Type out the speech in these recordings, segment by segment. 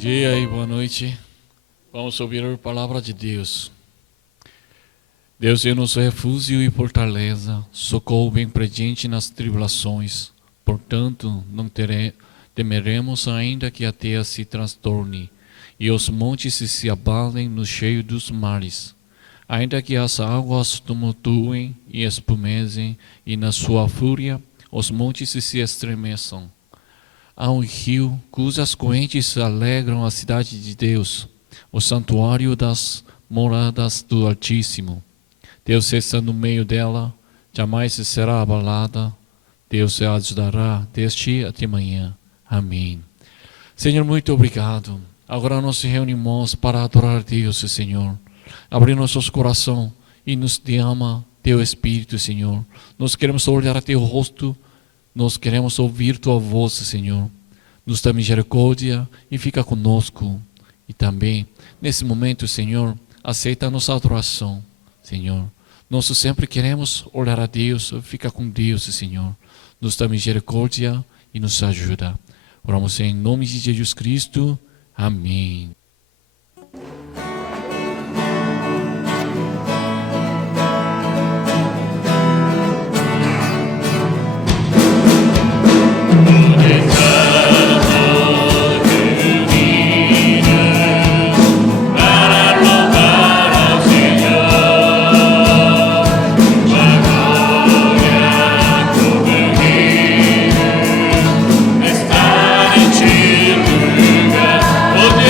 dia e boa noite. Vamos ouvir a palavra de Deus. Deus é nosso refúgio e fortaleza, socorro bem presente nas tribulações. Portanto, não temeremos ainda que a terra se transtorne e os montes se abalem no cheio dos mares. Ainda que as águas tumultuem e espumezem e na sua fúria os montes se estremeçam. Há um rio cujas correntes alegram a cidade de Deus, o santuário das moradas do Altíssimo. Deus está no meio dela, jamais será abalada. Deus a ajudará desde até amanhã. Amém. Senhor, muito obrigado. Agora nos reunimos para adorar Deus, Senhor. Abrir nossos corações e nos derrama Teu Espírito, Senhor. Nós queremos olhar a Teu rosto. Nós queremos ouvir Tua voz, Senhor. Nos dá misericórdia e fica conosco. E também, nesse momento, Senhor, aceita a nossa adoração, Senhor. Nós sempre queremos olhar a Deus, fica com Deus, Senhor. Nos dá misericórdia e nos ajuda. Oramos em nome de Jesus Cristo. Amém.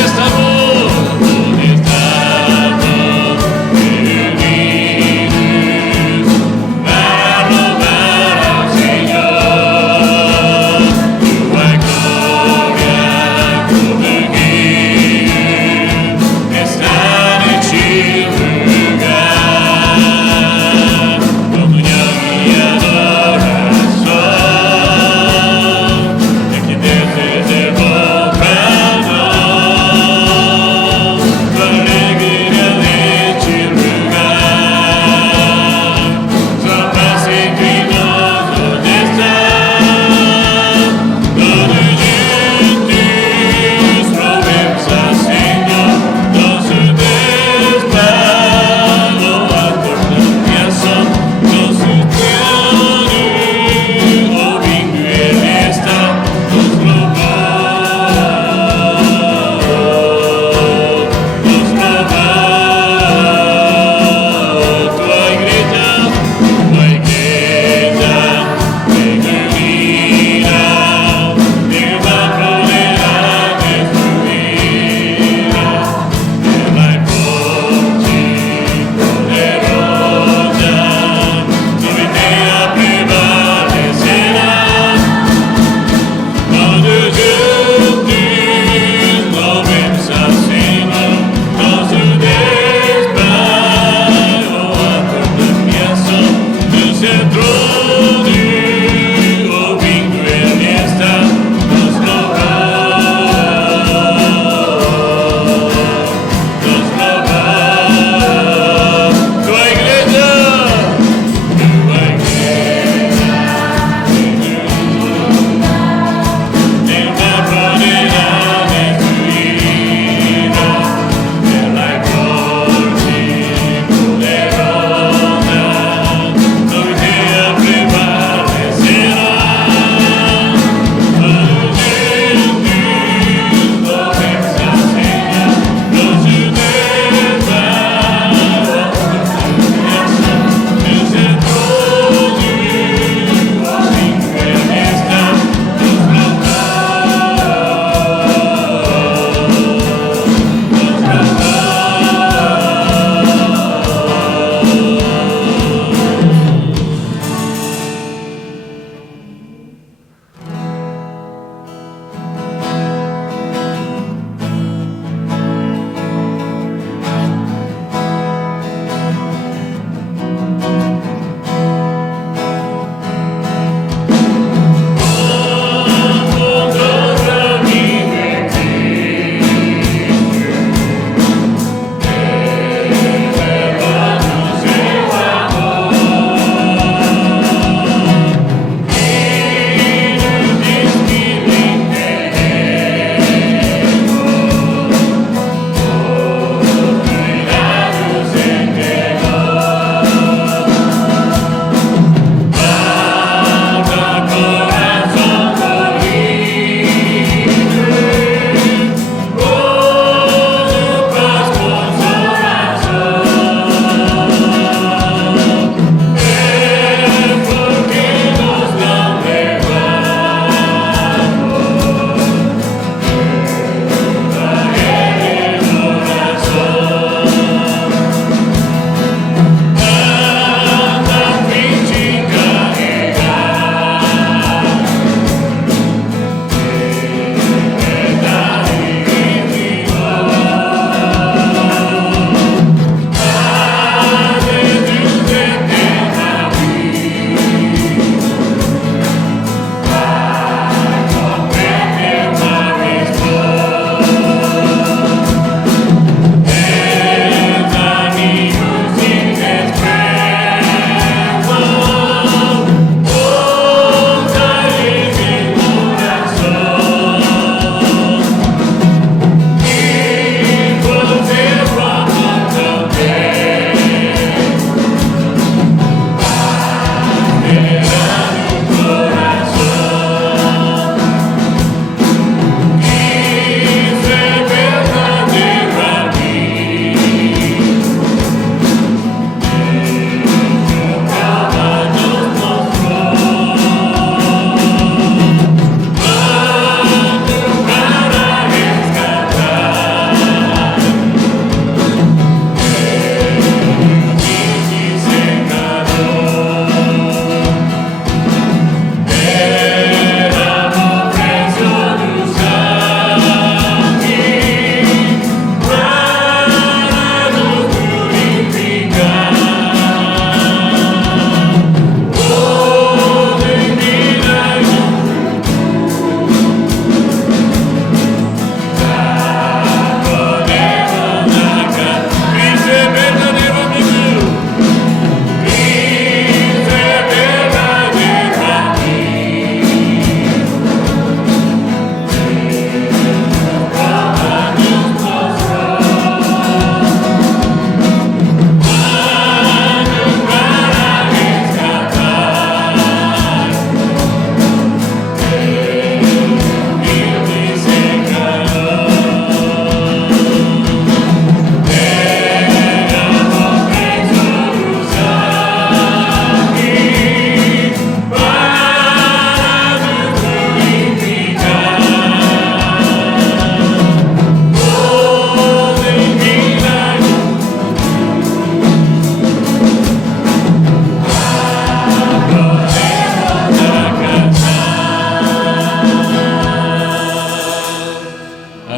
Estamos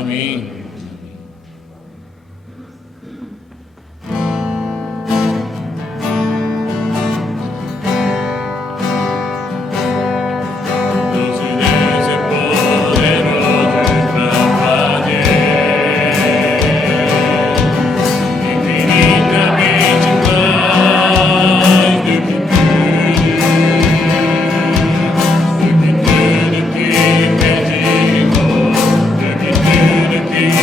Amém. Pedimos, do que tudo que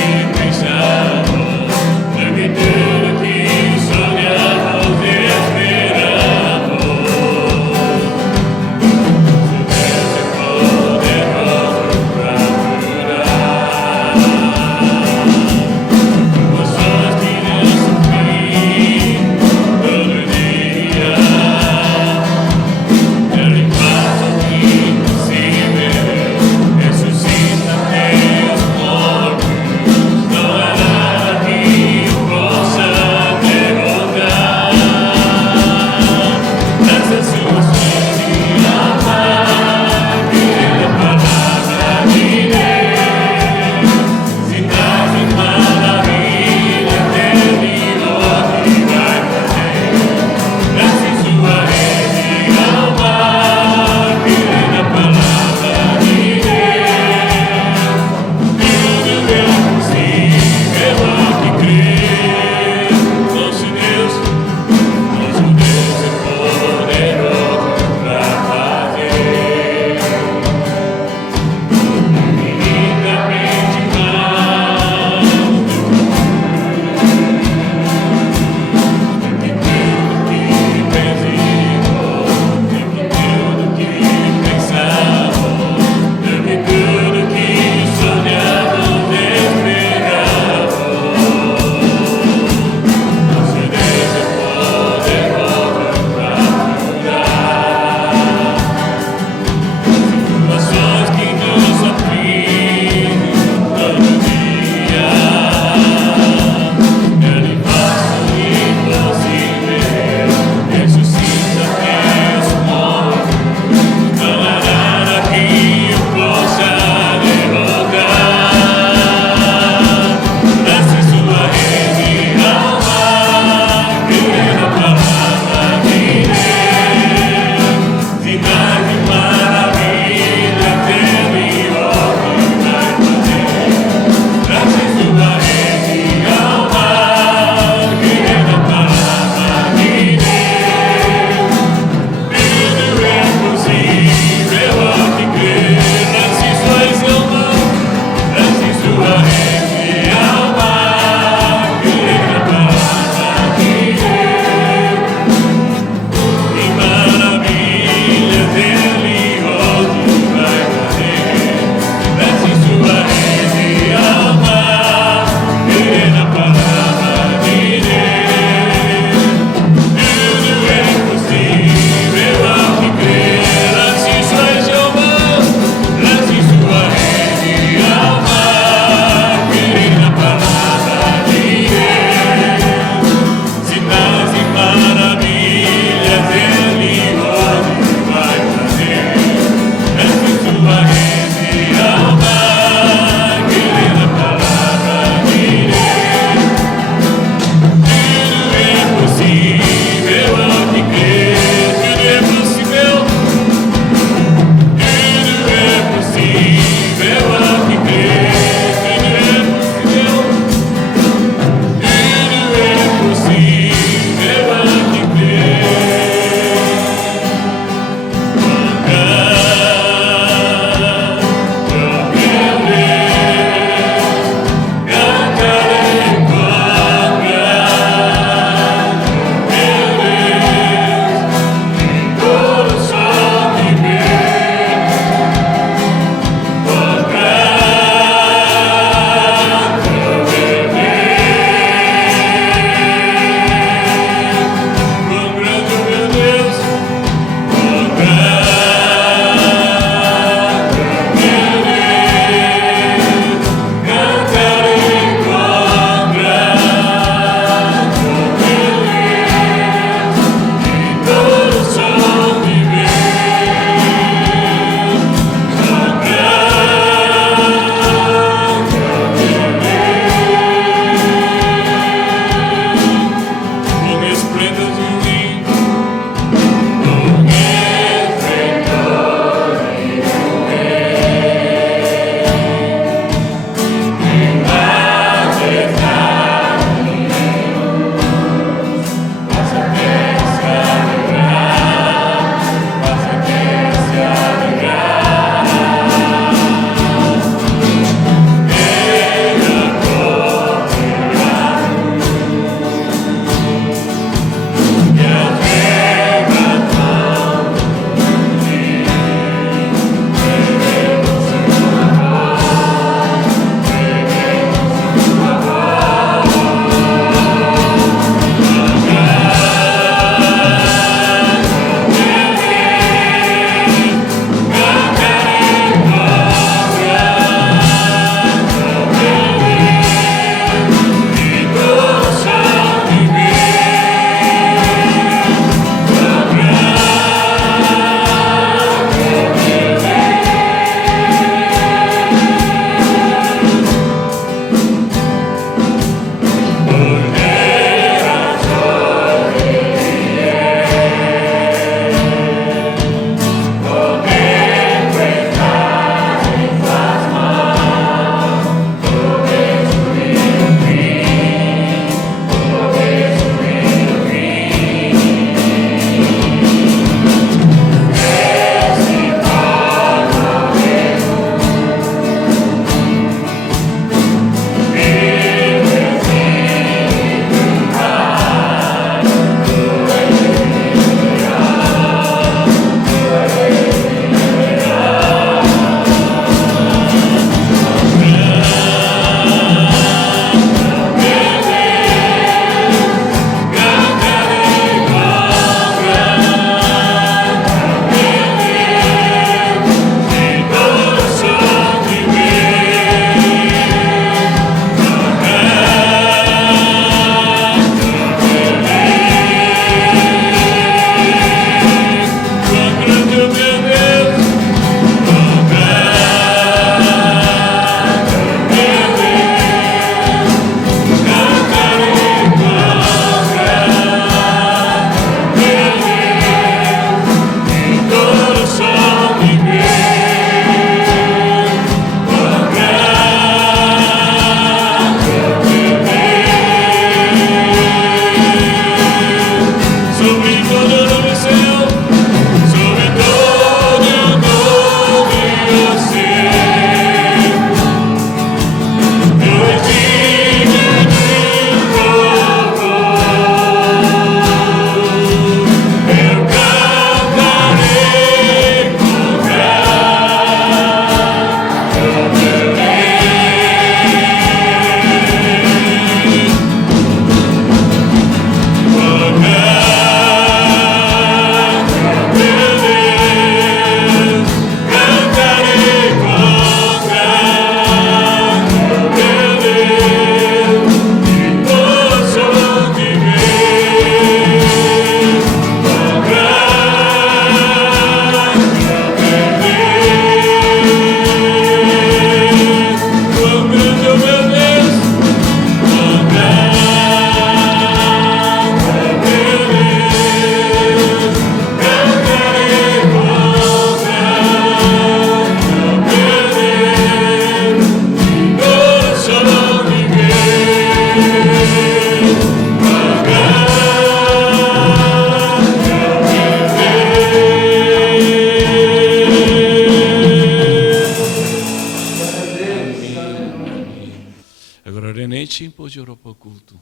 Agora, Renete, pode orar para o culto.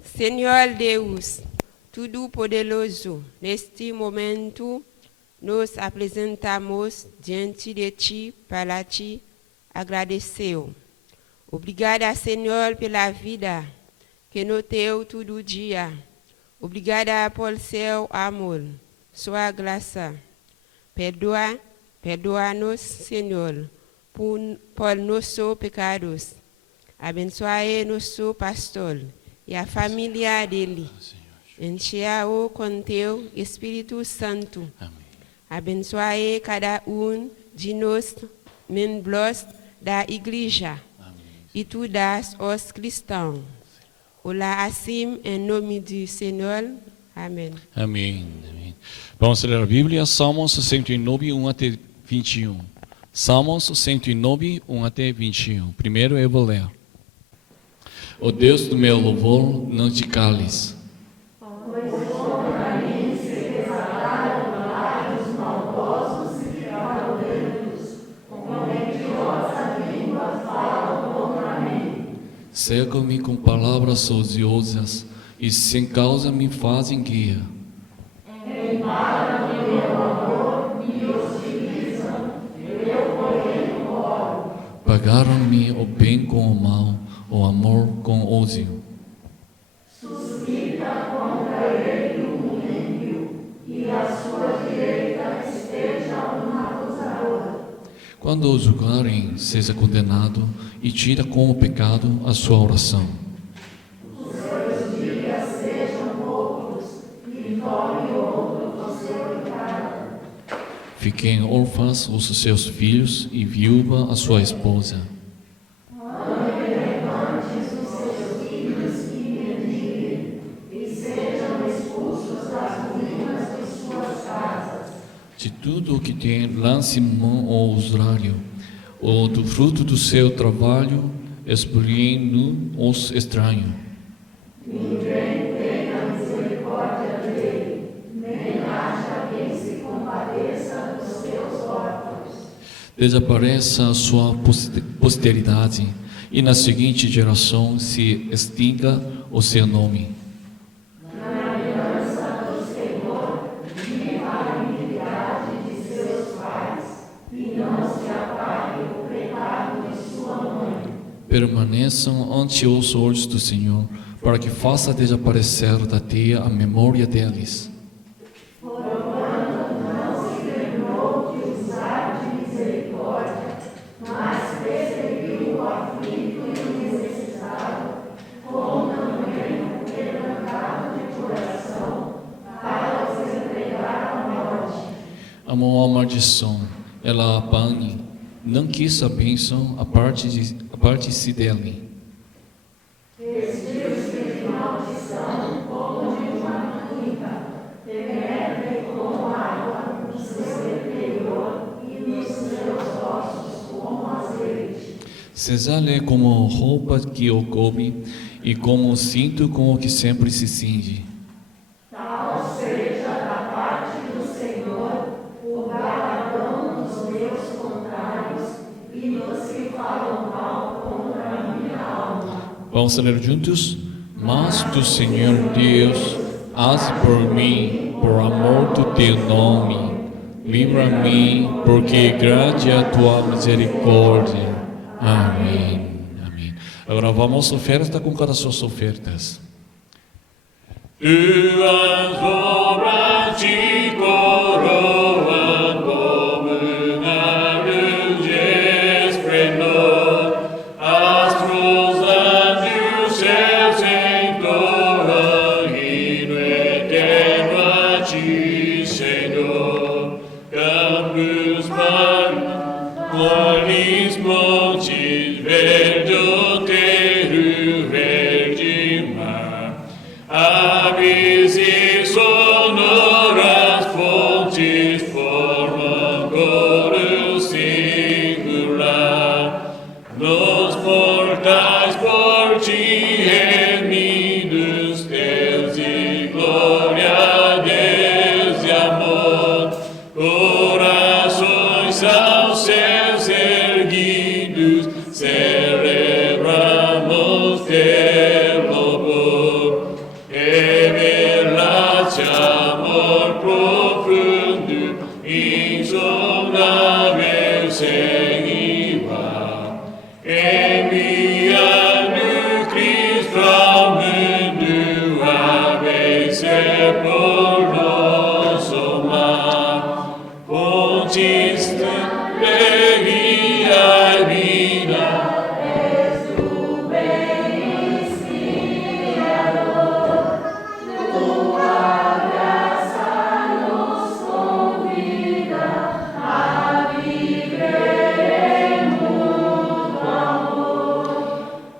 Senhor Deus, tudo poderoso, neste momento nos apresentamos diante de Ti para Te agradecer. Obrigada, Senhor, pela vida que nos deu todo dia. Obrigada por seu amor, sua graça. Perdoa-nos, Senhor, por nossos pecados. Abençoe nosso pastor e a família dele. Enche-o com teu Espírito Santo. Amém. Abençoe cada de nós, membros da igreja. Amém. E tu das os cristãos. Olá, assim, em nome do Senhor. Amém. Amém. Amém. Vamos ler a Bíblia, Salmos 109, 1 até 21. Salmos 109, 1 até 21. Primeiro eu vou ler. Ó Deus do meu louvor, não te cales. Cercam-me com palavras ociosas e sem causa me fazem guia. Pagaram-me o bem com o mal, o amor com o ódio. Quando o julgarem, seja condenado e tira como pecado a sua oração. Fiquem órfãos os seus filhos e viúva a sua esposa. De tudo o que tem, lance mão ao usurário, ou do fruto do seu trabalho, expoliem-no os estranhos. Ninguém tenha misericórdia dele, nem haja quem se compadeça dos seus órfãos. Desapareça a sua posteridade, e na seguinte geração se extinga o seu nome. Permaneçam ante os olhos do Senhor, para que faça desaparecer da terra a memória deles. A mão a maldição, ela apanhe, não quis a bênção, aparte-se dele. Seja-lhe como roupa que o cobre e como um cinto com o que sempre se cinge. Tal seja da parte do Senhor o galardão dos meus contrários e dos que falam mal contra a minha alma. Vamos ler juntos? Mas tu, Senhor Deus, haz por mim, por amor do teu nome. Livra-me, porque grande é a tua misericórdia. Amém. Amém. Agora vamos oferta com cada suas ofertas. Tuas obras te coroam como na luz de esplendor. Astros anjos céus entoam hino eterno a ti, Senhor. Campos, vales, montes, verde outeiro, verde mar. Aves e sonoras fontes formam coro singular. Nos portais por ti remidos, teus e glória a Deus e amor. Corações aos céus erguidos, serão enviando Cristo ao mundo a vencer por nosso mal. Fontes de alegria e vida,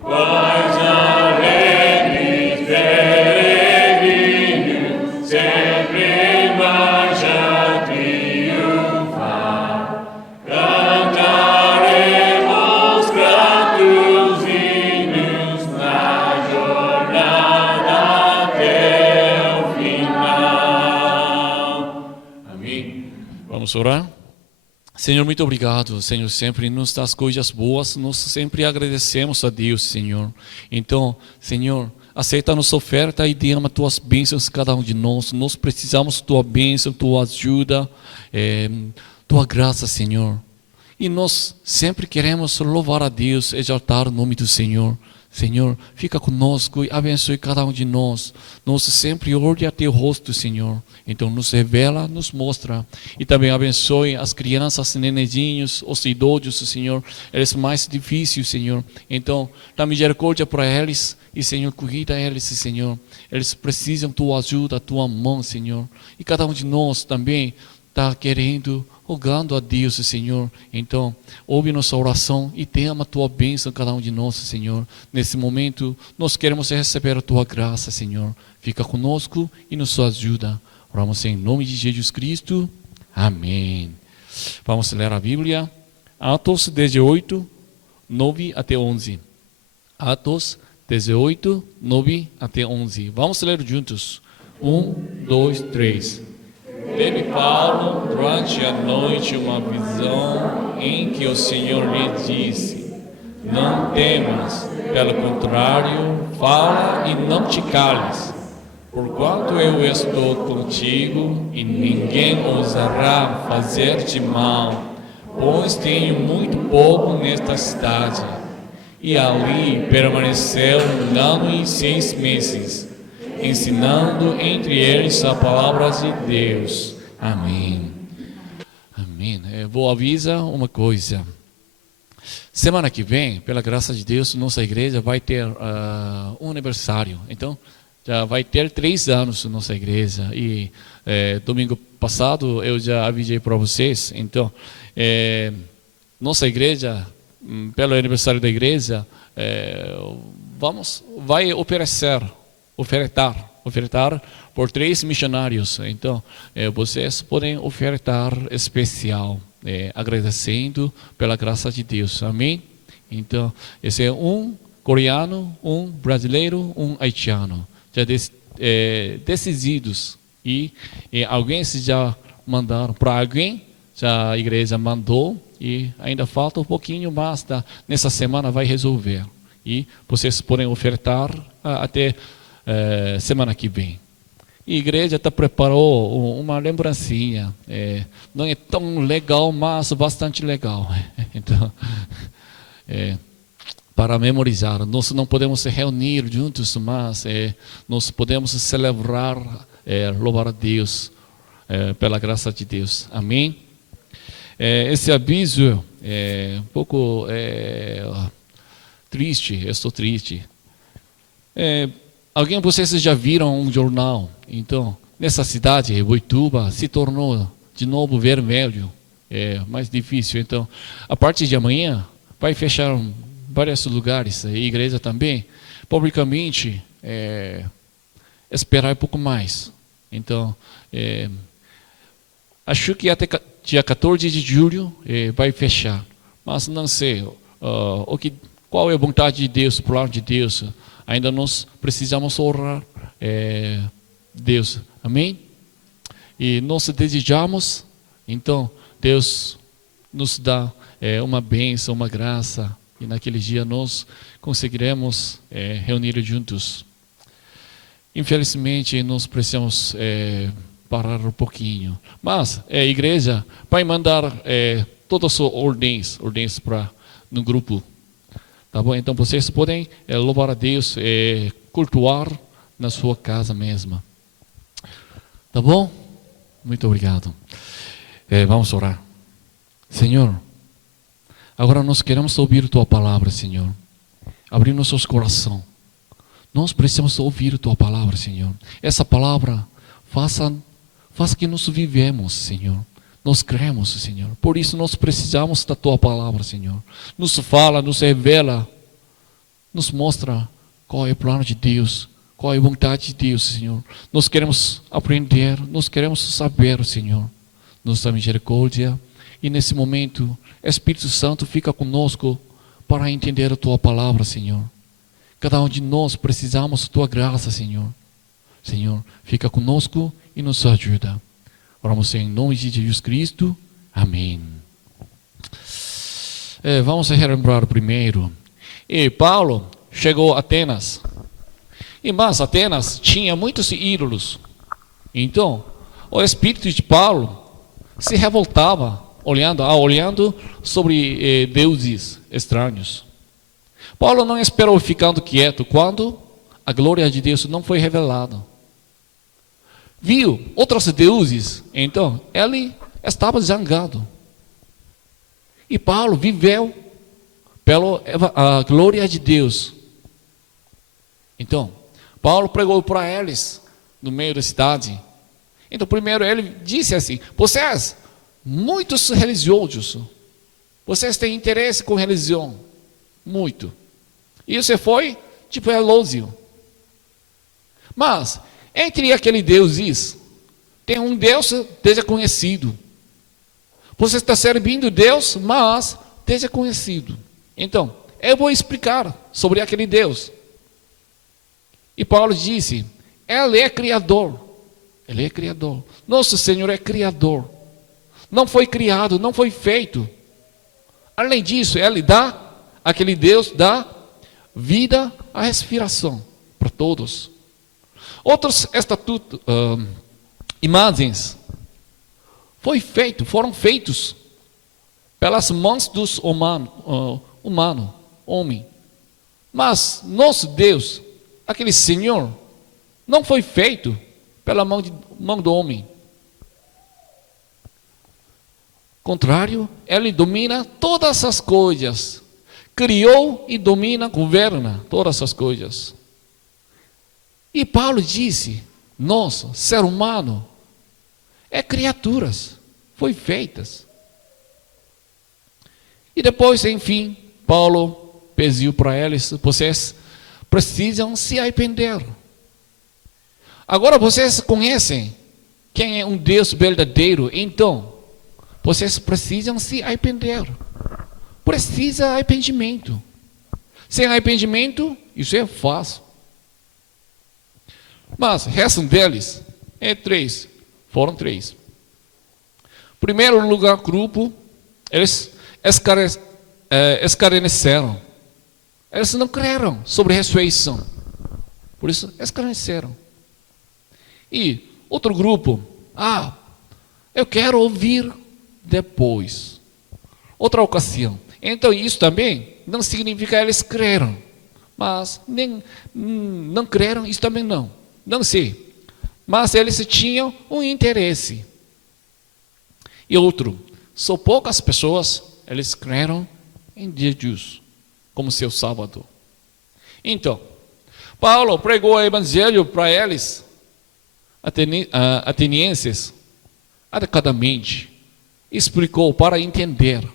paz alegres, peregrinos, sempre marcha triunfar. Cantaremos gratos hinos na jornada até o final. Amém. Vamos orar? Senhor, muito obrigado, Senhor, sempre nos dá as coisas boas, nós sempre agradecemos a Deus, Senhor. Então, Senhor, aceita a nossa oferta e derrama tuas bênçãos cada um de nós. Nós precisamos da tua bênção, tua ajuda, tua graça, Senhor. E nós sempre queremos louvar a Deus, exaltar o nome do Senhor. Senhor, fica conosco e abençoe cada um de nós. Nós sempre olhe a teu rosto, Senhor. Então nos revela, nos mostra. E também abençoe as crianças, nenedinhos, os idosos, Senhor. Eles mais difíceis, Senhor. Então, dá misericórdia para eles. E, Senhor, cuida eles, Senhor. Eles precisam da tua ajuda, da tua mão, Senhor. E cada um de nós também está querendo, rogando a Deus, Senhor. Então, ouve nossa oração e tenha a tua bênção cada um de nós, Senhor. Nesse momento, nós queremos receber a tua graça, Senhor. Fica conosco e nos ajuda. Oramos em nome de Jesus Cristo. Amém. Vamos ler a Bíblia. Atos 18, 9 até 11. Atos 18, 9 até 11. Vamos ler juntos. 1, 2, 3. Teve Paulo durante a noite uma visão em que o Senhor lhe disse: não temas, pelo contrário, fala e não te cales, porquanto eu estou contigo e ninguém ousará fazer-te mal, pois tenho muito povo nesta cidade. E ali permaneceu 1 ano e 6 meses, ensinando entre eles a palavra de Deus. Amém. Amém. Eu vou avisar uma coisa. Semana que vem, pela graça de Deus, nossa igreja vai ter um aniversário. Então, já vai ter 3 anos nossa igreja. E domingo passado eu já avisei para vocês. Então, nossa igreja, pelo aniversário da igreja, vai ofertar por 3 missionários. Então, vocês podem ofertar especial, agradecendo pela graça de Deus. Amém? Então, esse é um coreano, um brasileiro, um haitiano. Já decididos. E alguém já mandaram para alguém, já a igreja mandou, e ainda falta um pouquinho mais. Nessa semana vai resolver. E vocês podem ofertar até semana que vem. E a igreja preparou uma lembrancinha. Não é tão legal, mas bastante legal. Então, para memorizar. Nós não podemos se reunir juntos, mas nós podemos celebrar, louvar a Deus, pela graça de Deus. Amém? Esse aviso é um pouco triste, eu estou triste. Alguém de vocês já viram um jornal? Então, nessa cidade, Boituva, se tornou de novo vermelho. É mais difícil. Então, a partir de amanhã, vai fechar vários lugares, a igreja também. Publicamente, esperar um pouco mais. Então, acho que até dia 14 de julho vai fechar. Mas não sei qual é a vontade de Deus, o plano de Deus. Ainda nós precisamos orar Deus. Amém? E nós desejamos, então, Deus nos dá uma bênção, uma graça. E naquele dia nós conseguiremos reunir juntos. Infelizmente, nós precisamos parar um pouquinho. Mas a igreja vai mandar todas as ordens para no grupo. Tá bom? Então vocês podem louvar a Deus, cultuar na sua casa mesma. Tá bom? Muito obrigado. Vamos orar. Senhor, agora nós queremos ouvir Tua palavra, Senhor. Abrir nossos corações. Nós precisamos ouvir Tua palavra, Senhor. Essa palavra faça que nós vivemos, Senhor. Nós cremos, Senhor. Por isso nós precisamos da Tua palavra, Senhor. Nos fala, nos revela, nos mostra qual é o plano de Deus, qual é a vontade de Deus, Senhor. Nós queremos aprender, nós queremos saber, Senhor. Nossa misericórdia. E nesse momento, Espírito Santo fica conosco para entender a Tua palavra, Senhor. Cada um de nós precisamos da Tua graça, Senhor. Senhor, fica conosco e nos ajuda. Oramos em nome de Jesus Cristo. Amém. Vamos relembrar primeiro. E Paulo chegou a Atenas. Mas Atenas tinha muitos ídolos. Então, o espírito de Paulo se revoltava olhando sobre deuses estranhos. Paulo não esperou ficando quieto quando a glória de Deus não foi revelada. Viu outros deuses, então ele estava zangado. E Paulo viveu pela glória de Deus. Então, Paulo pregou para eles no meio da cidade. Então, primeiro ele disse assim: vocês, muitos religiosos, vocês têm interesse com religião, muito. Isso foi tipo elogio. Mas entre aqueles deuses, tem um Deus desconhecido. Você está servindo Deus, mas desconhecido. Então, eu vou explicar sobre aquele Deus. E Paulo disse: Ele é Criador. Ele é Criador. Nosso Senhor é Criador. Não foi criado, não foi feito. Além disso, aquele Deus dá vida à respiração para todos. Outros estatutos, imagens, foram feitos pelas mãos dos homem. Mas nosso Deus, aquele Senhor, não foi feito pela mão do homem. Contrário, Ele domina todas as coisas. Criou e domina, governa todas as coisas. E Paulo disse: nós, ser humano, criaturas, foi feitas. E depois, enfim, Paulo pediu para eles: vocês precisam se arrepender. Agora vocês conhecem quem é um Deus verdadeiro, então vocês precisam se arrepender. Precisa arrependimento. Sem arrependimento, isso é fácil. Mas o resto deles foram três. Primeiro lugar, grupo, eles escarneceram. Eles não creram sobre a ressurreição. Por isso, escarneceram. E outro grupo, eu quero ouvir depois. Outra ocasião. Então, isso também não significa que eles creram. Mas não creram, isso também não. Não sei. Mas eles tinham um interesse. E outro, só poucas pessoas, eles creram em Jesus como seu Salvador. Então, Paulo pregou o evangelho para eles, atenienses, adequadamente. Explicou para entender.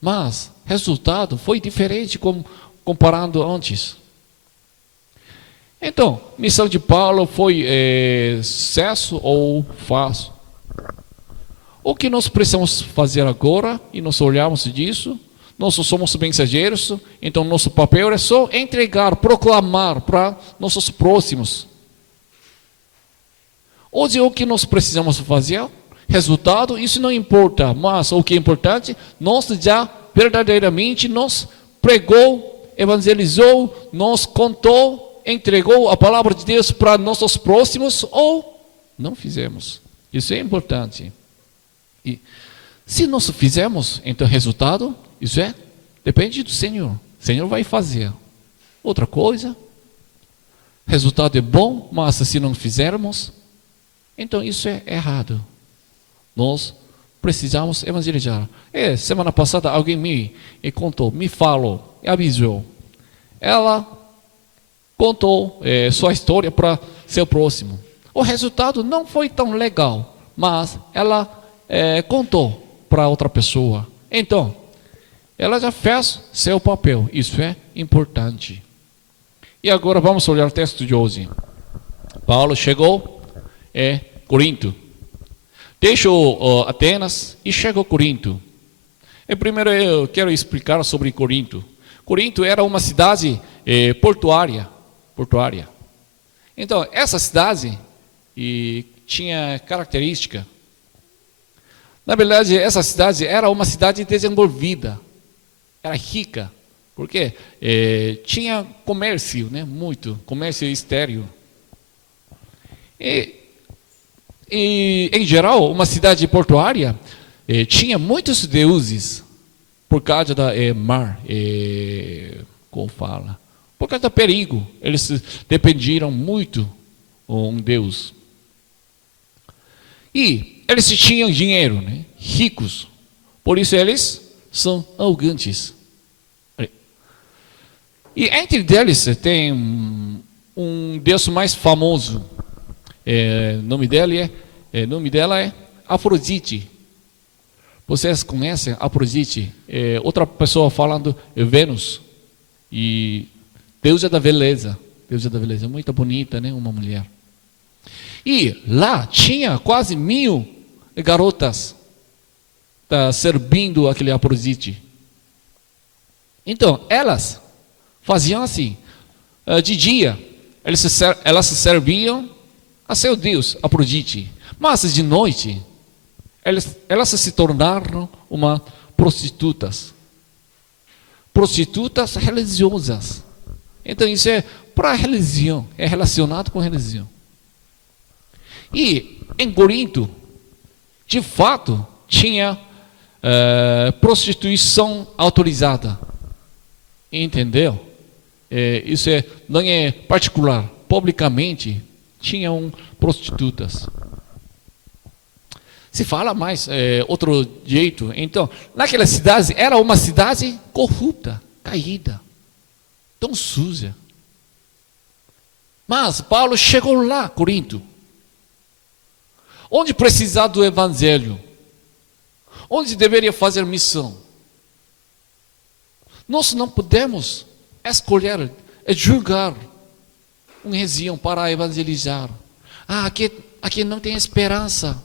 Mas o resultado foi diferente comparando antes. Então, a missão de Paulo foi sucesso ou falso? O que nós precisamos fazer agora, e nós olhamos disso, nós somos mensageiros, então nosso papel é só entregar, proclamar para nossos próximos. Hoje o que nós precisamos fazer? Resultado, isso não importa, mas o que é importante, nós já verdadeiramente nos pregou, evangelizou, nos contou, entregou a palavra de Deus para nossos próximos ou não fizemos. Isso é importante. E se nós fizemos, então resultado, isso depende do Senhor. Senhor vai fazer outra coisa, resultado é bom, mas se não fizermos, então isso é errado. Nós precisamos evangelizar. Semana passada alguém me contou, me falou, me avisou. Ela contou sua história para seu próximo. O resultado não foi tão legal, mas ela contou para outra pessoa. Então, ela já fez seu papel. Isso é importante. E agora vamos olhar o texto de hoje. Paulo chegou em Corinto. Deixou Atenas e chegou a Corinto. E primeiro eu quero explicar sobre Corinto. Corinto era uma cidade portuária. Então, essa cidade tinha característica. Na verdade, essa cidade era uma cidade desenvolvida. Era rica. Porque tinha comércio, né? Muito. Comércio exterior. E, em geral, uma cidade portuária tinha muitos deuses por causa da mar, como fala, por causa do perigo. Eles dependiam muito de Deus. E eles tinham dinheiro, né? Ricos. Por isso eles são arrogantes. E entre eles tem um Deus mais famoso. O nome dela é Afrodite. Vocês conhecem Afrodite? Outra pessoa falando Vênus. E deusa da beleza. Deusa da beleza, muito bonita, né? Uma mulher. E lá tinha quase 1000 garotas servindo aquele Afrodite. Então, elas faziam assim. De dia, elas serviam a seu Deus, Afrodite. Mas de noite, elas se tornaram uma prostitutas. Prostitutas religiosas. Então isso é para a religião, é relacionado com a religião. E em Corinto, de fato, tinha prostituição autorizada. Entendeu? Isso não é particular. Publicamente, tinham prostitutas. Se fala mais outro jeito. Então, naquela cidade, era uma cidade corrupta, caída, tão suja. Mas Paulo chegou lá, Corinto, onde precisava do evangelho, onde deveria fazer missão. Nós não podemos escolher, julgar uma região para evangelizar. Aqui não tem esperança.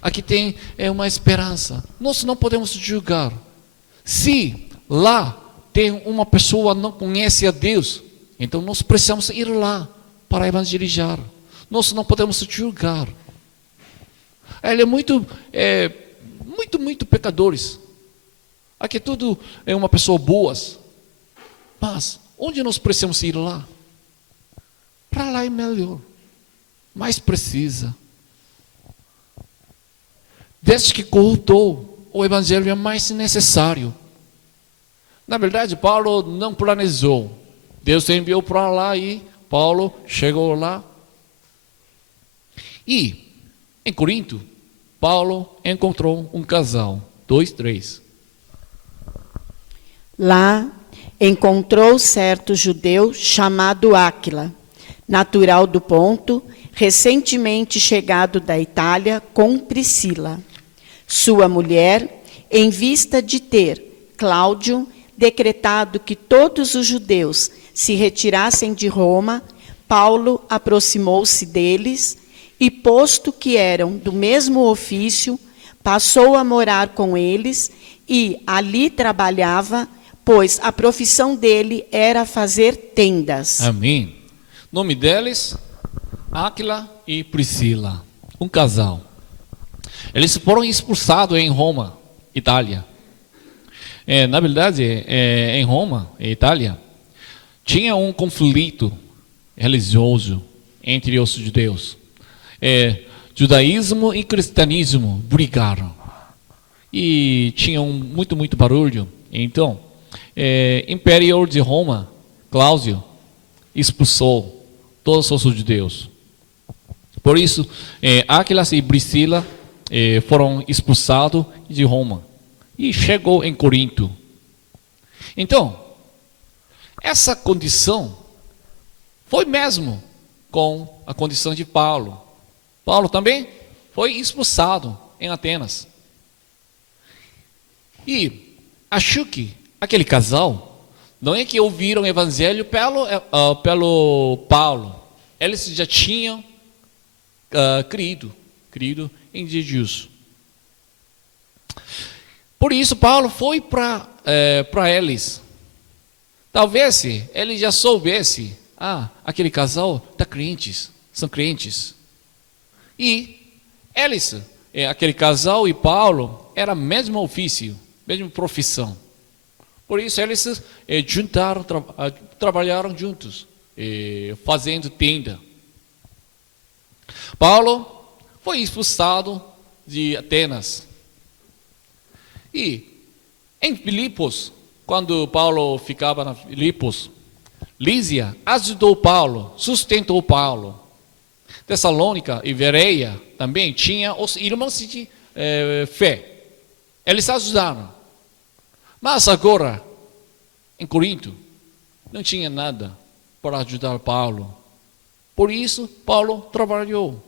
Aqui tem uma esperança. Nós não podemos julgar. Se lá tem uma pessoa que não conhece a Deus, então nós precisamos ir lá para evangelizar. Nós não podemos julgar. Ele é muito pecadores. Aqui tudo é uma pessoa boas. Mas onde nós precisamos ir lá? Para lá é melhor. Mais precisa. Desde que cortou, o evangelho é mais necessário. Na verdade, Paulo não planejou. Deus enviou para lá e Paulo chegou lá. E em Corinto, Paulo encontrou um casal, 3. Lá encontrou certo judeu chamado Áquila, natural do Ponto, recentemente chegado da Itália com Priscila. Sua mulher, em vista de ter Cláudio decretado que todos os judeus se retirassem de Roma, Paulo aproximou-se deles e, posto que eram do mesmo ofício, passou a morar com eles e ali trabalhava, pois a profissão dele era fazer tendas. Amém. Nome deles, Áquila e Priscila, um casal. Eles foram expulsados em Roma, Itália. Na verdade, em Roma, Itália, tinha um conflito religioso entre os judeus. Judaísmo e cristianismo brigaram. E tinha muito barulho. Então, imperador de Roma, Cláudio, expulsou todos os judeus. Por isso, Áquilas e Priscila foram expulsados de Roma e chegou em Corinto. Então, essa condição foi mesmo com a condição de Paulo. Paulo também foi expulsado em Atenas. E acho que aquele casal não é que ouviram o evangelho pelo Paulo. Eles já tinham crido em Jesus. Por isso Paulo foi para eles. Talvez ele já soubesse, aquele casal são crentes. E eles, aquele casal e Paulo, era mesmo ofício, mesma profissão. Por isso eles juntaram, trabalharam juntos, fazendo tenda. Paulo foi expulsado de Atenas. E em Filipos, quando Paulo ficava na Filipos, Lísia ajudou Paulo, sustentou Paulo. Tessalônica e Bereia também tinha os irmãos de fé. Eles ajudaram. Mas agora, em Corinto, não tinha nada para ajudar Paulo. Por isso, Paulo trabalhou.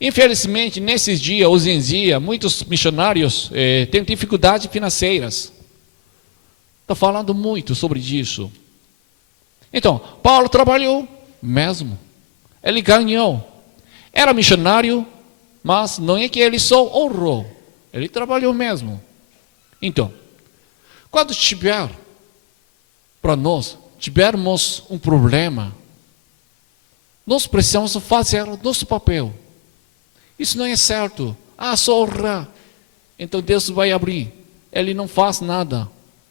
Infelizmente, nesses dias, hoje em dia, muitos missionários têm dificuldades financeiras. Está falando muito sobre isso. Então, Paulo trabalhou mesmo. Ele ganhou. Era missionário, mas não é que ele só honrou. Ele trabalhou mesmo. Então, quando tivermos um problema, nós precisamos fazer o nosso papel. Isso não é certo. Só orar. Então Deus vai abrir. Ele não faz nada.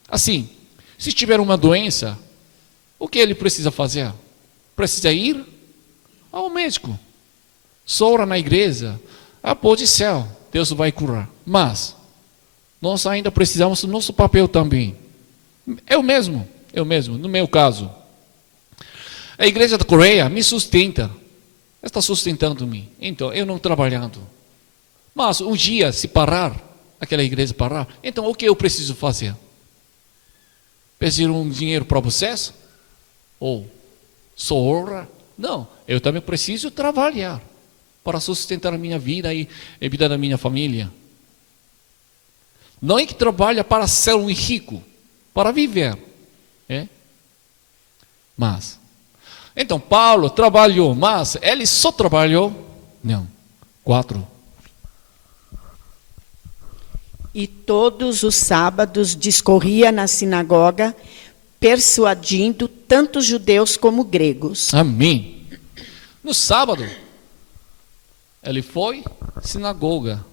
Assim, se tiver uma doença, o que ele precisa fazer? Precisa ir ao médico. Só ora na igreja. Pode ser, Deus vai curar. Mas, nós ainda precisamos do nosso papel também. Eu mesmo, no meu caso. A igreja da Coreia me sustenta. Está sustentando-me. Então, eu não trabalhando. Mas um dia, se parar, aquela igreja parar, então o que eu preciso fazer? Pedir um dinheiro para vocês? Ou só orar? Não, eu também preciso trabalhar para sustentar a minha vida e a vida da minha família. Não é que trabalha para ser um rico, para viver. Mas, então Paulo trabalhou, mas ele só trabalhou? Não, 4. E todos os sábados discorria na sinagoga, persuadindo tanto judeus como gregos. Amém. No sábado, ele foi à sinagoga.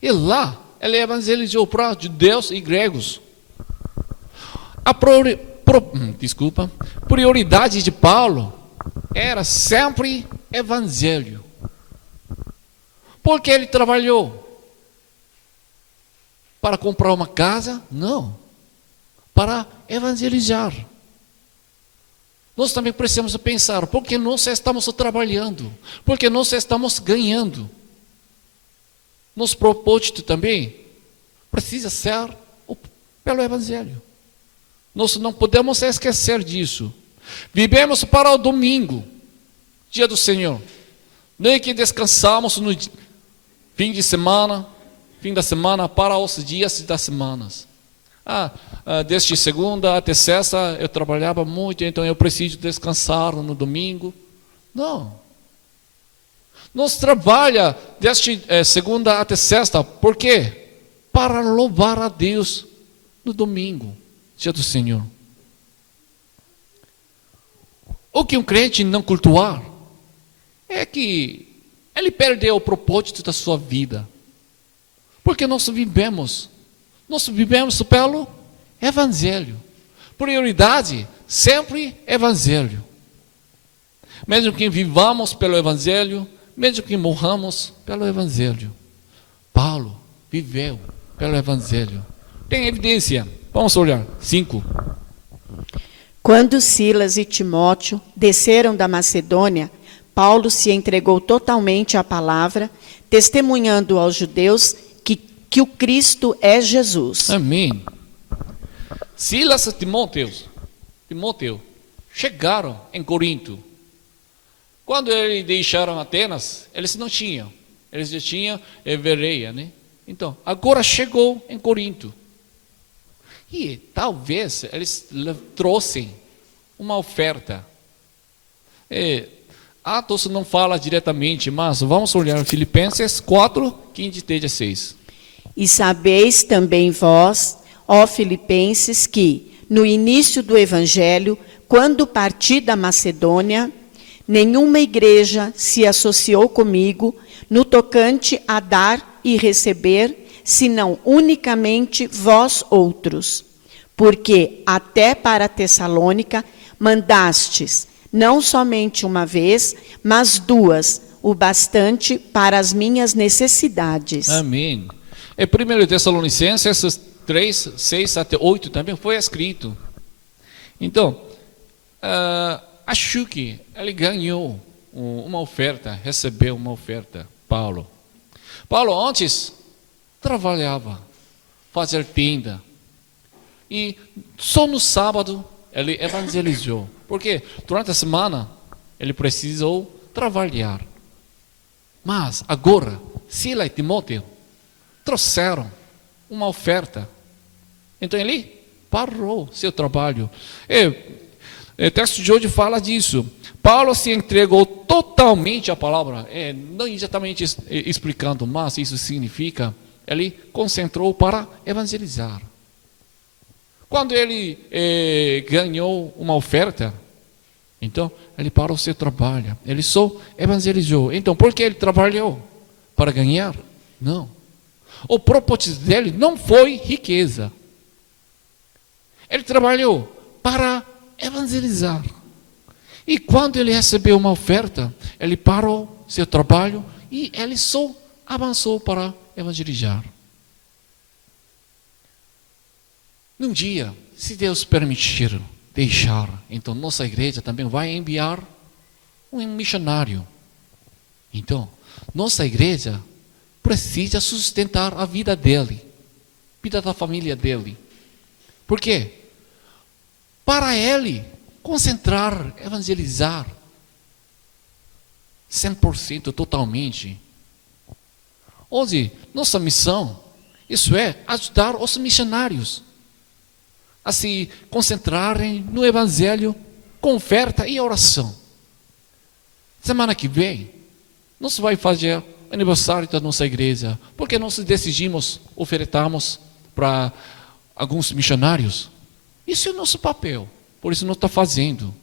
E lá, ele evangelizou para judeus e gregos. A prioridade de Paulo era sempre evangelho. Porque ele trabalhou para comprar uma casa? Não. Para evangelizar. Nós também precisamos pensar, porque nós estamos trabalhando, porque nós estamos ganhando. Nosso propósito também precisa ser pelo evangelho. Nós não podemos esquecer disso. Vivemos para o domingo, dia do Senhor. Não é que descansamos no fim da semana para os dias das semanas. Desde segunda até sexta eu trabalhava muito, então eu preciso descansar no domingo. Não. Nós trabalhamos desde segunda até sexta, por quê? Para louvar a Deus no domingo, dia do Senhor. O que um crente não cultuar é que ele perdeu o propósito da sua vida. Porque nós vivemos pelo evangelho. Prioridade sempre evangelho. Mesmo que vivamos pelo evangelho, mesmo que morramos pelo evangelho. Paulo viveu pelo evangelho. Tem evidência Vamos olhar. 5. Quando Silas e Timóteo desceram da Macedônia, Paulo se entregou totalmente à palavra, testemunhando aos judeus que o Cristo é Jesus. Amém. Silas e Timóteo chegaram em Corinto. Quando eles deixaram Atenas, eles não tinham. Eles já tinham Bereia, né? Então, agora chegou em Corinto. E talvez eles trouxem uma oferta. Atos não fala diretamente, mas vamos olhar Filipenses 4, 15 e 16. E sabeis também vós, ó Filipenses, que, no início do Evangelho, quando parti da Macedônia, nenhuma igreja se associou comigo no tocante a dar e receber, senão unicamente vós outros. Porque até para Tessalônica mandastes, não somente uma vez, mas 2, o bastante para as minhas necessidades. Amém. E 1 Tessalonicenses 3, 6 até 8 também foi escrito. Então, acho que ele ganhou uma oferta, recebeu uma oferta, Paulo. Paulo antes trabalhava, fazia tenda. E só no sábado ele evangelizou. Porque durante a semana ele precisou trabalhar. Mas agora, Silas e Timóteo trouxeram uma oferta. Então ele parou seu trabalho. O texto de hoje fala disso. Paulo se entregou totalmente à palavra. Não exatamente explicando, mas isso significa ele concentrou para evangelizar. Quando ele ganhou uma oferta, então ele parou seu trabalho. Ele só evangelizou. Então, por que ele trabalhou? Para ganhar? Não. O propósito dele não foi riqueza. Ele trabalhou para evangelizar. E quando ele recebeu uma oferta, ele parou seu trabalho e ele só avançou para evangelizar. Num dia, se Deus permitir, deixar, então nossa igreja também vai enviar um missionário. Então, nossa igreja precisa sustentar a vida dele, a vida da família dele. Por quê? Para ele concentrar, evangelizar 100%, totalmente. Hoje, nossa missão, isso é ajudar os missionários a se concentrarem no Evangelho com oferta e oração. Semana que vem, nós vamos fazer aniversário da nossa igreja, porque nós decidimos, ofertamos para alguns missionários. Isso é o nosso papel, por isso não está fazendo.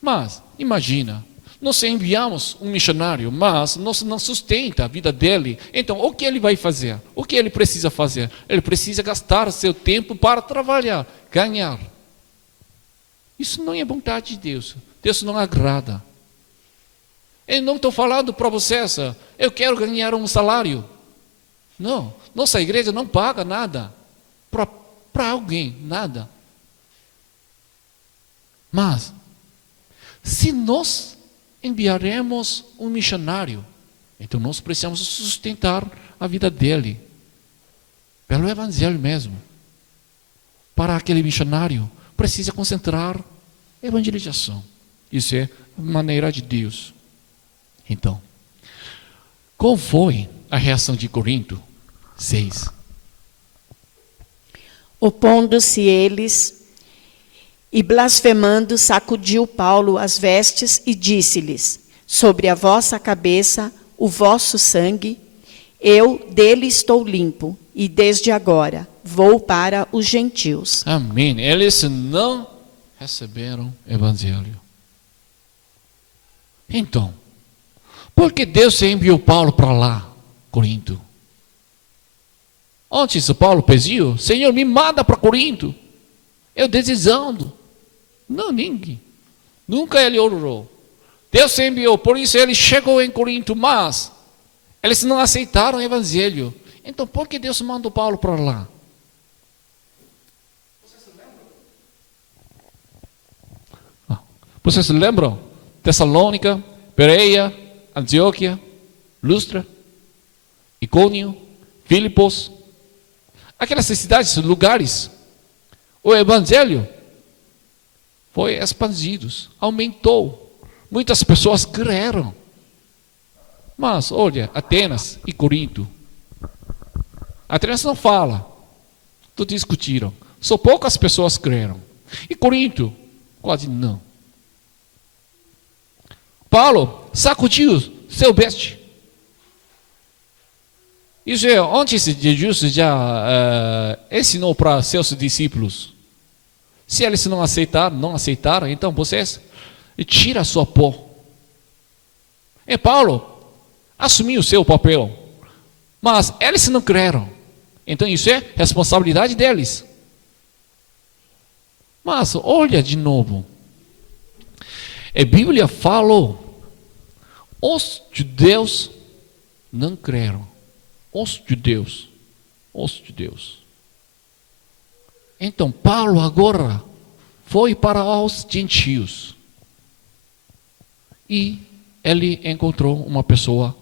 Mas, imagina, nós enviamos um missionário, mas nós não sustenta a vida dele. Então, o que ele vai fazer? O que ele precisa fazer? Ele precisa gastar seu tempo para trabalhar, ganhar. Isso não é vontade de Deus. Deus não agrada. Eu não estou falando para vocês, eu quero ganhar um salário. Não, nossa igreja não paga nada para alguém, nada. Mas, se nós enviaremos um missionário, então nós precisamos sustentar a vida dele, pelo evangelho mesmo. Para aquele missionário, precisa concentrar a evangelização. Isso é a maneira de Deus. Então, qual foi a reação de Corinto? 6. Opondo-se eles e blasfemando, sacudiu Paulo as vestes e disse-lhes: sobre a vossa cabeça o vosso sangue, eu dele estou limpo, e desde agora vou para os gentios. Amém. Eles não receberam evangelho. Então, por que Deus enviou Paulo para lá, Corinto? Antes Paulo pediu: Senhor, me manda para Corinto. Eu desejando. Não, ninguém. Nunca ele orou. Deus enviou, por isso ele chegou em Corinto, mas eles não aceitaram o evangelho. Então, por que Deus mandou Paulo para lá? Vocês lembram? Tessalônica, Bereia, Antioquia, Lustra, Icônio, Filipos. Aquelas cidades, lugares. O evangelho foi expandido, aumentou. Muitas pessoas creram. Mas, olha, Atenas e Corinto. Atenas não fala. Todos discutiram. Só poucas pessoas creram. E Corinto, quase não. Paulo sacudiu seu veste. Isso é, antes Jesus já ensinou para seus discípulos. Se eles não aceitaram, então vocês tiram a sua pó. E Paulo assumiu o seu papel. Mas eles não creram. Então isso é responsabilidade deles. Mas olha de novo. A Bíblia falou, os judeus não creram. Os judeus. Então Paulo agora foi para os gentios. E ele encontrou uma pessoa,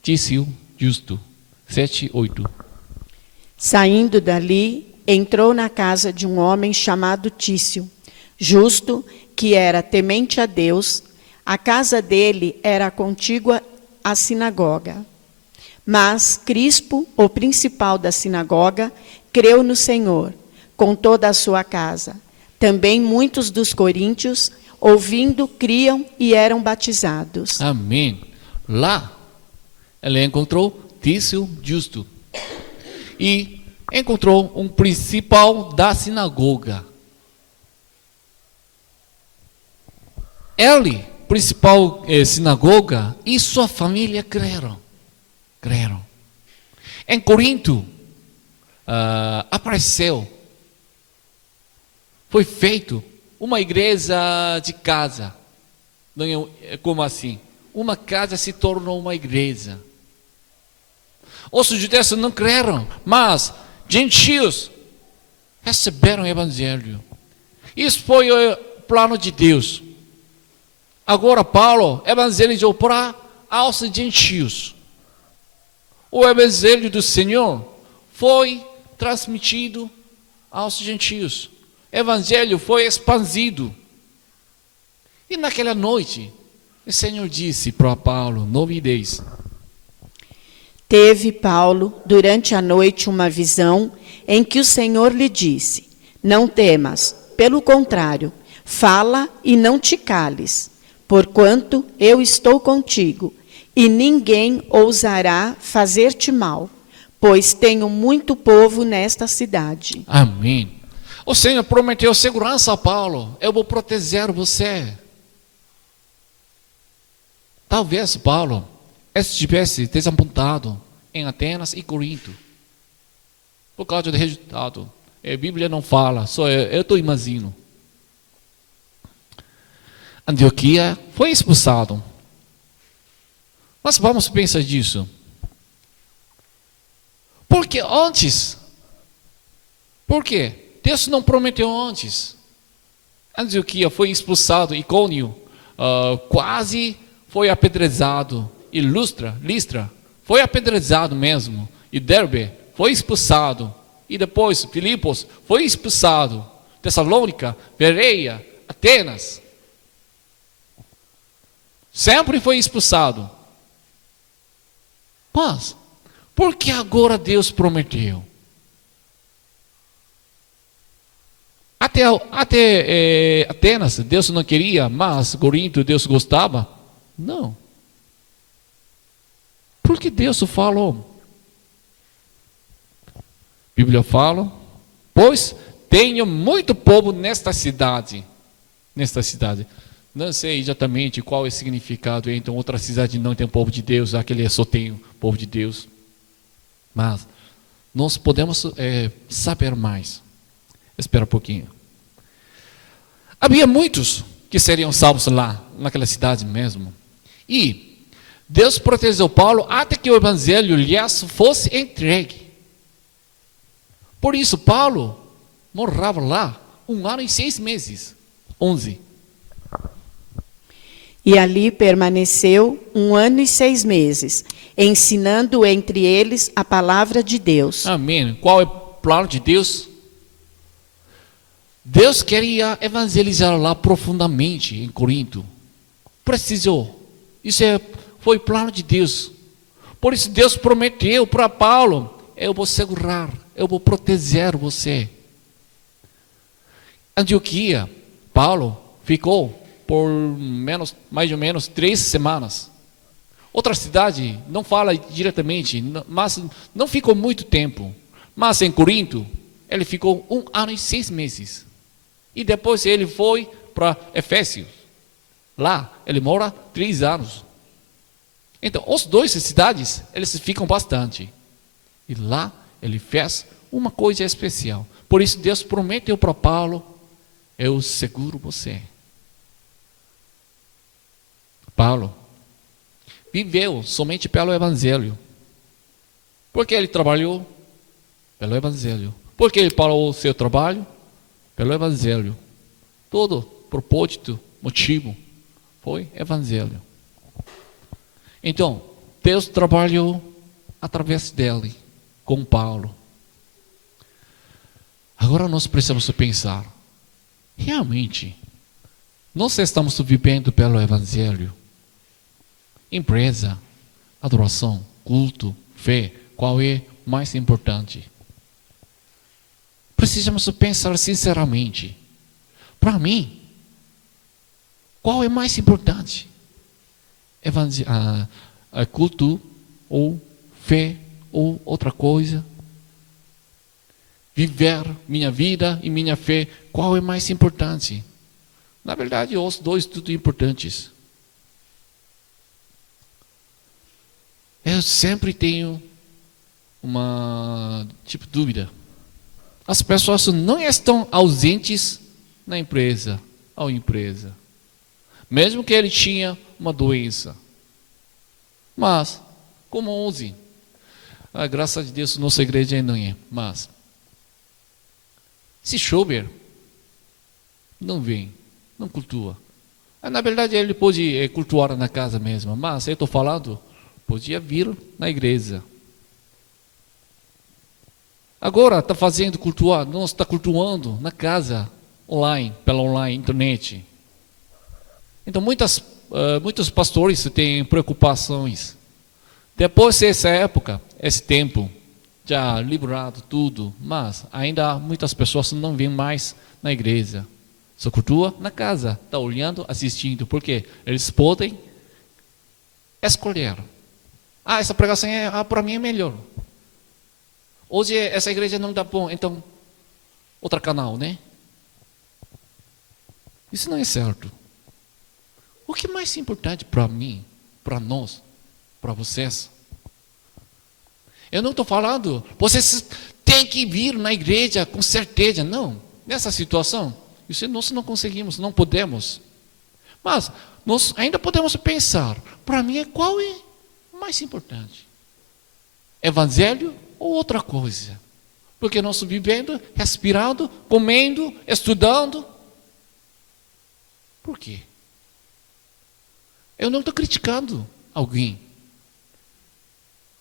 Tício justo. 7:8. Saindo dali, entrou na casa de um homem chamado Tício, justo, que era temente a Deus. A casa dele era contígua à sinagoga. Mas Crispo, o principal da sinagoga, creu no Senhor, com toda a sua casa. Também muitos dos coríntios, ouvindo, criam e eram batizados. Amém. Lá, ele encontrou Tício justo. E encontrou um principal da sinagoga. Ele, principal sinagoga, e sua família creram. Em Corinto, apareceu, foi feito uma igreja de casa. Como assim? Uma casa se tornou uma igreja. Os judeus não creram, mas gentios receberam o evangelho. Isso foi o plano de Deus. Agora Paulo evangelizou para os gentios. O evangelho do Senhor foi transmitido aos gentios. O evangelho foi expandido. E naquela noite, o Senhor disse para Paulo, 9:10. Teve Paulo, durante a noite, uma visão em que o Senhor lhe disse: não temas, pelo contrário, fala e não te cales, porquanto eu estou contigo, e ninguém ousará fazer-te mal, pois tenho muito povo nesta cidade. Amém. O Senhor prometeu segurança a Paulo. Eu vou proteger você. Talvez Paulo estivesse desapontado em Atenas e Corinto, por causa do resultado. A Bíblia não fala, só eu estou imaginando. Antioquia foi expulsado. Mas vamos pensar disso. Porque antes, por quê? Deus não prometeu antes. Antioquia foi expulsado, Icônio quase foi apedrejado, e Listra foi apedrejado mesmo, e Derbe foi expulsado, e depois Filipos foi expulsado, Tessalônica, Bereia, Atenas, sempre foi expulsado. Mas, por que agora Deus prometeu? Até Atenas, Deus não queria, mas Corinto, Deus gostava? Não. Porque Deus falou. A Bíblia fala, pois tenho muito povo nesta cidade. Não sei exatamente qual é o significado, então outra cidade não tem povo de Deus, aquele só tem o povo de Deus. Mas nós podemos saber mais. Espera um pouquinho. Havia muitos que seriam salvos lá, naquela cidade mesmo. E Deus protegeu Paulo até que o evangelho lhes fosse entregue. Por isso Paulo morava lá 1 ano e 6 meses. 11. E ali permaneceu 1 ano e 6 meses, ensinando entre eles a palavra de Deus. Amém. Qual é o plano de Deus? Deus queria evangelizar lá profundamente em Corinto. Precisou. Foi o plano de Deus. Por isso Deus prometeu para Paulo: eu vou segurar, eu vou proteger você. Antioquia, Paulo ficou por mais ou menos 3 semanas. Outra cidade não fala diretamente, mas não ficou muito tempo. Mas em Corinto, ele ficou 1 ano e 6 meses. E depois ele foi para Éfeso. Lá ele mora 3 anos. Então, as 2 cidades, eles ficam bastante. E lá ele fez uma coisa especial. Por isso Deus prometeu para Paulo: eu seguro você. Paulo viveu somente pelo Evangelho. Porque ele trabalhou pelo Evangelho. Porque ele parou o seu trabalho pelo Evangelho. Todo propósito, motivo foi Evangelho. Então, Deus trabalhou através dele, com Paulo. Agora nós precisamos pensar: realmente, nós estamos vivendo pelo Evangelho? Empresa, adoração, culto, fé, qual é mais importante? Precisamos pensar sinceramente. Para mim, qual é mais importante? Culto ou fé ou outra coisa? Viver minha vida e minha fé, qual é mais importante? Na verdade, os 2 tudo importantes. Eu sempre tenho uma dúvida. As pessoas não estão ausentes na empresa, ou empresa. Mesmo que ele tinha uma doença. Mas, como 11, graças a Deus, nossa igreja não é. Mas, se chover, não vem, não cultua. Na verdade, ele pode cultuar na casa mesmo. Mas, eu estou falando, podia vir na igreja. Agora está fazendo cultuar, nós está cultuando na casa, online, pela online, internet. Então muitos pastores têm preocupações. Depois dessa época, esse tempo, já liberado tudo, mas ainda muitas pessoas não vêm mais na igreja. Só cultua na casa, está olhando, assistindo, porque eles podem escolher. Essa pregação para mim é melhor. Hoje essa igreja não dá bom, então outro canal, né? Isso não é certo. O que é mais importante para mim, para nós, para vocês? Eu não estou falando, vocês têm que vir na igreja com certeza. Não, nessa situação, isso nós não conseguimos, não podemos. Mas nós ainda podemos pensar, para mim, qual é o mais importante? Evangelho ou outra coisa? Porque nós vivendo, respirando, comendo, estudando. Por quê? Eu não estou criticando alguém.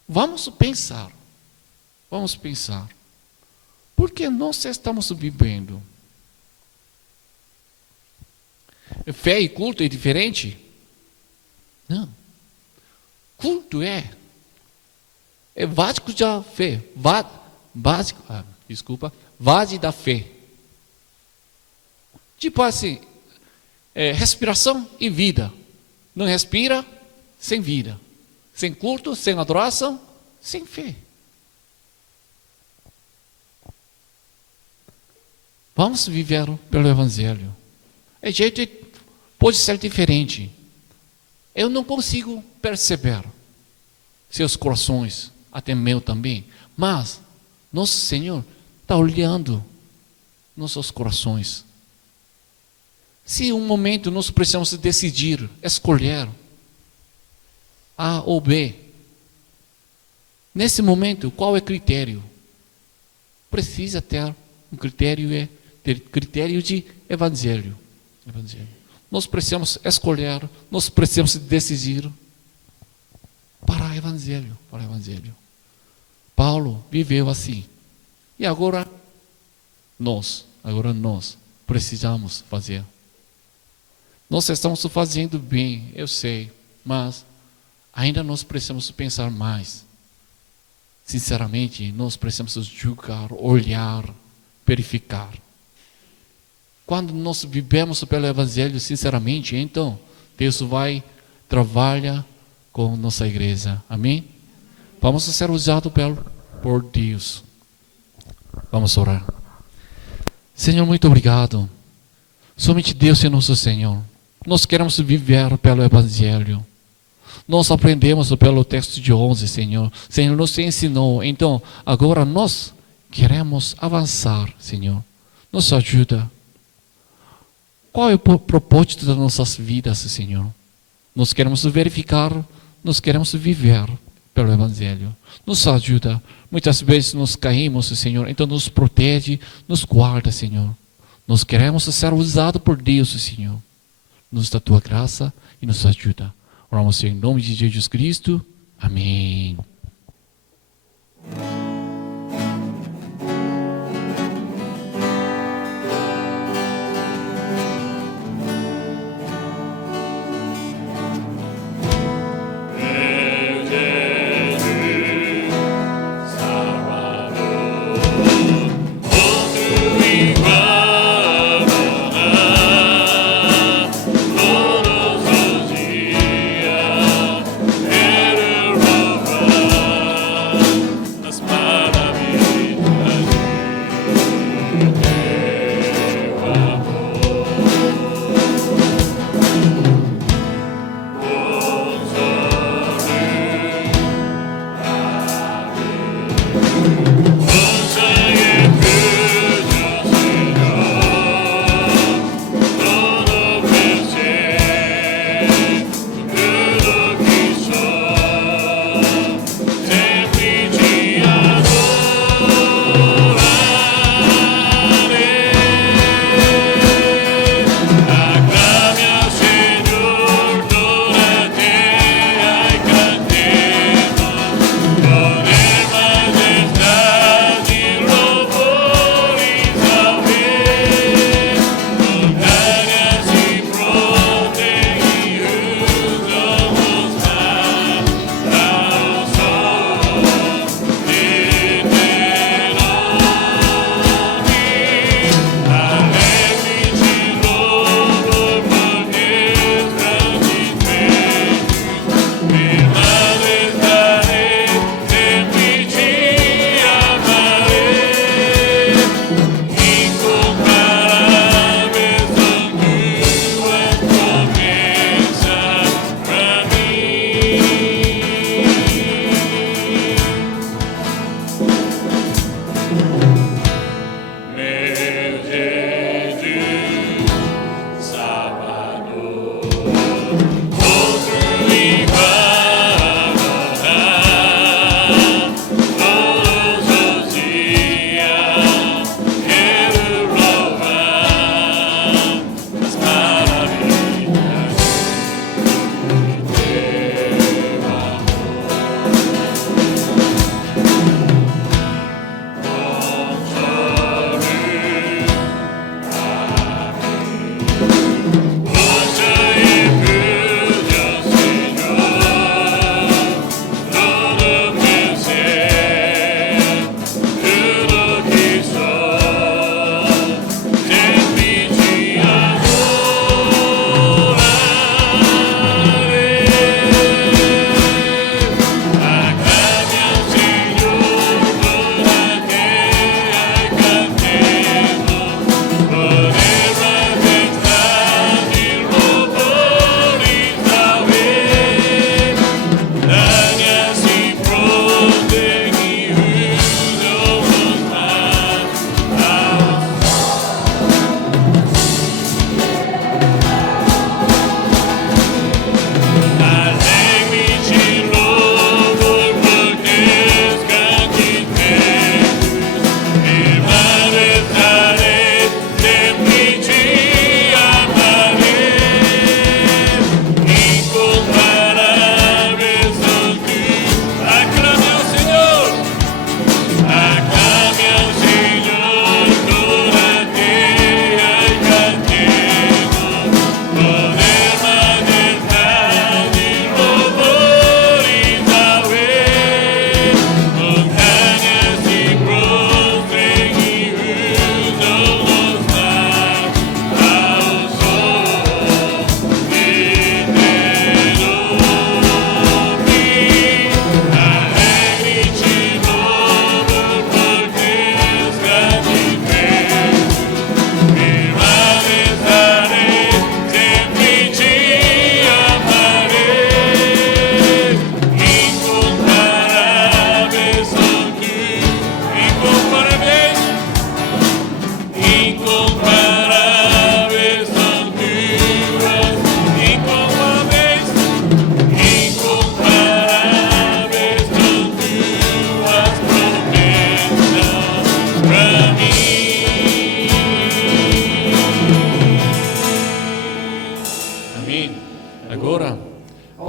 Vamos pensar. Por que nós estamos vivendo? Fé e culto é diferente? Não. Culto é básico da fé. Base da fé. Tipo assim, respiração e vida. Não respira, sem vida. Sem culto, sem adoração, sem fé. Vamos viver pelo Evangelho. O jeito pode ser diferente. Eu não consigo perceber seus corações, até meu também. Mas nosso Senhor está olhando nossos corações. Se um momento nós precisamos decidir, escolher A ou B, nesse momento, qual é o critério? Precisa ter um critério, critério de evangelho. Nós precisamos escolher, nós precisamos decidir para o Evangelho, para o Evangelho. Paulo viveu assim. E agora nós precisamos fazer. Nós estamos fazendo bem, eu sei, mas ainda nós precisamos pensar mais. Sinceramente, nós precisamos julgar, olhar, verificar. Quando nós vivemos pelo Evangelho, sinceramente, então Deus vai trabalhar com nossa igreja. Amém? Vamos ser usados por Deus. Vamos orar. Senhor, muito obrigado. Somente Deus é nosso Senhor. Nós queremos viver pelo Evangelho. Nós aprendemos pelo texto de 11, Senhor. Senhor nos ensinou. Então, agora nós queremos avançar, Senhor. Nos ajuda. Qual é o propósito das nossas vidas, Senhor? Nós queremos verificar, nós queremos viver pelo Evangelho. Nos ajuda. Muitas vezes nós caímos, Senhor. Então nos protege, nos guarda, Senhor. Nós queremos ser usados por Deus, Senhor. Nos dá a tua graça e nos ajuda. Oramos em nome de Jesus Cristo. Amém. As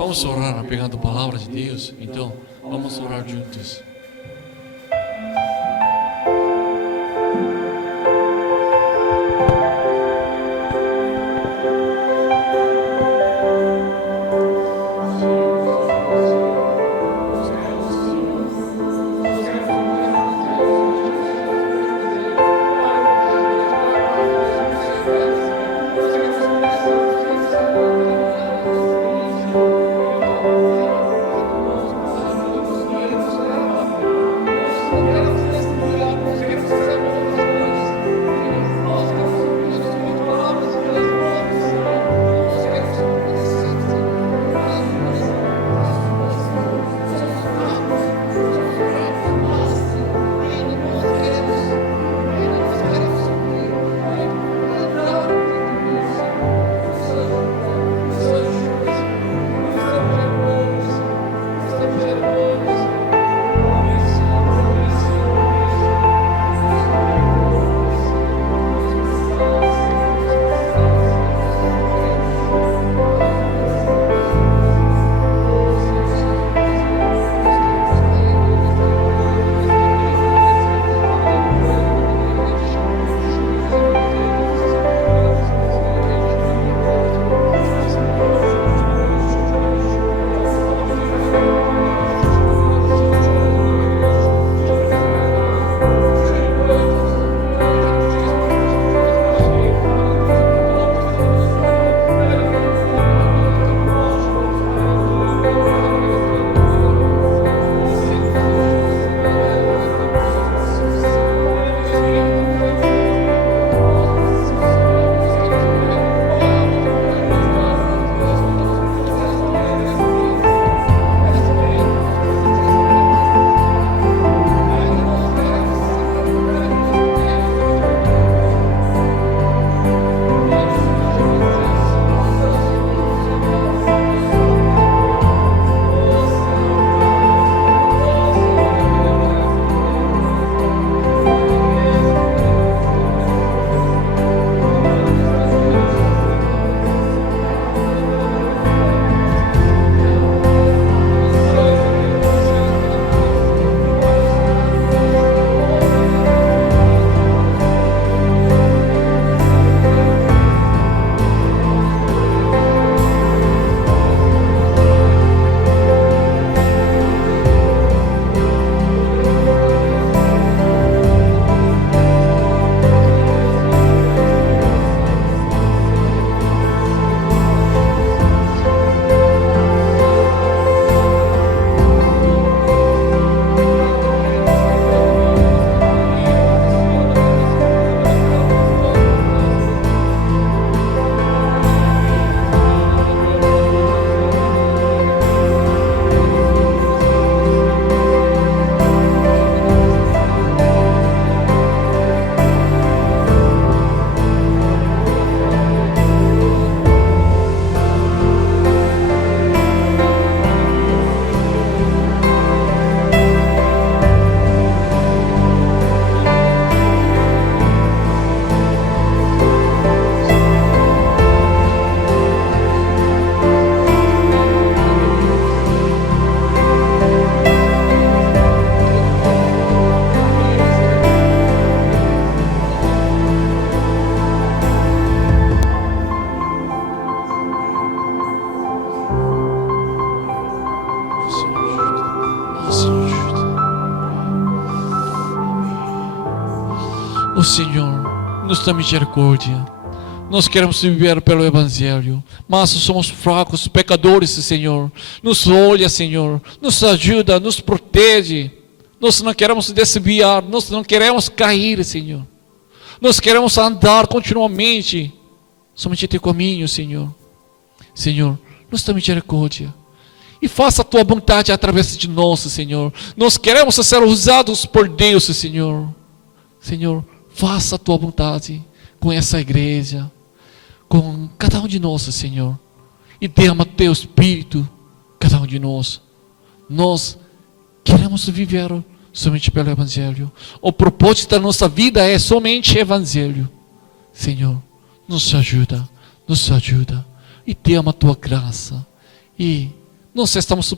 Vamos orar pegando a palavra de Deus. Então, vamos orar juntos. Ó Senhor, nos dá misericórdia. Nós queremos viver pelo Evangelho, mas somos fracos, pecadores, Senhor. Nos olha, Senhor, nos ajuda, nos protege. Nós não queremos desviar, nós não queremos cair, Senhor. Nós queremos andar continuamente somente teu caminho, Senhor. Senhor, nos dá misericórdia. E faça a tua vontade através de nós, Senhor. Nós queremos ser usados por Deus, Senhor. Senhor, faça a tua vontade com essa igreja, com cada um de nós, Senhor. E derrama teu Espírito, cada um de nós. Nós queremos viver somente pelo Evangelho. O propósito da nossa vida é somente Evangelho. Senhor, nos ajuda e derrama a tua graça. E nós estamos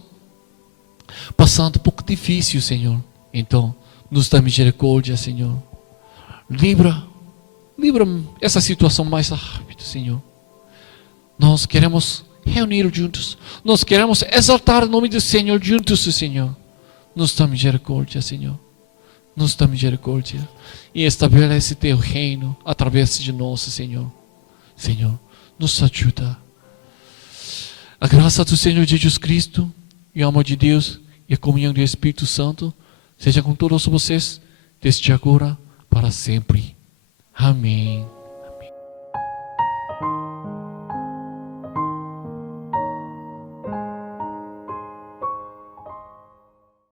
passando um pouco difícil, Senhor. Então, nos dá misericórdia, Senhor. Livra essa situação mais rápido, Senhor. Nós queremos reunir juntos. Nós queremos exaltar o nome do Senhor juntos, Senhor. Nos dá misericórdia, Senhor. Nos dá misericórdia. E estabelece teu reino através de nós, Senhor. Senhor, nos ajuda. A graça do Senhor Jesus Cristo, e o amor de Deus, e a comunhão do Espírito Santo, seja com todos vocês, desde agora para sempre. Amém.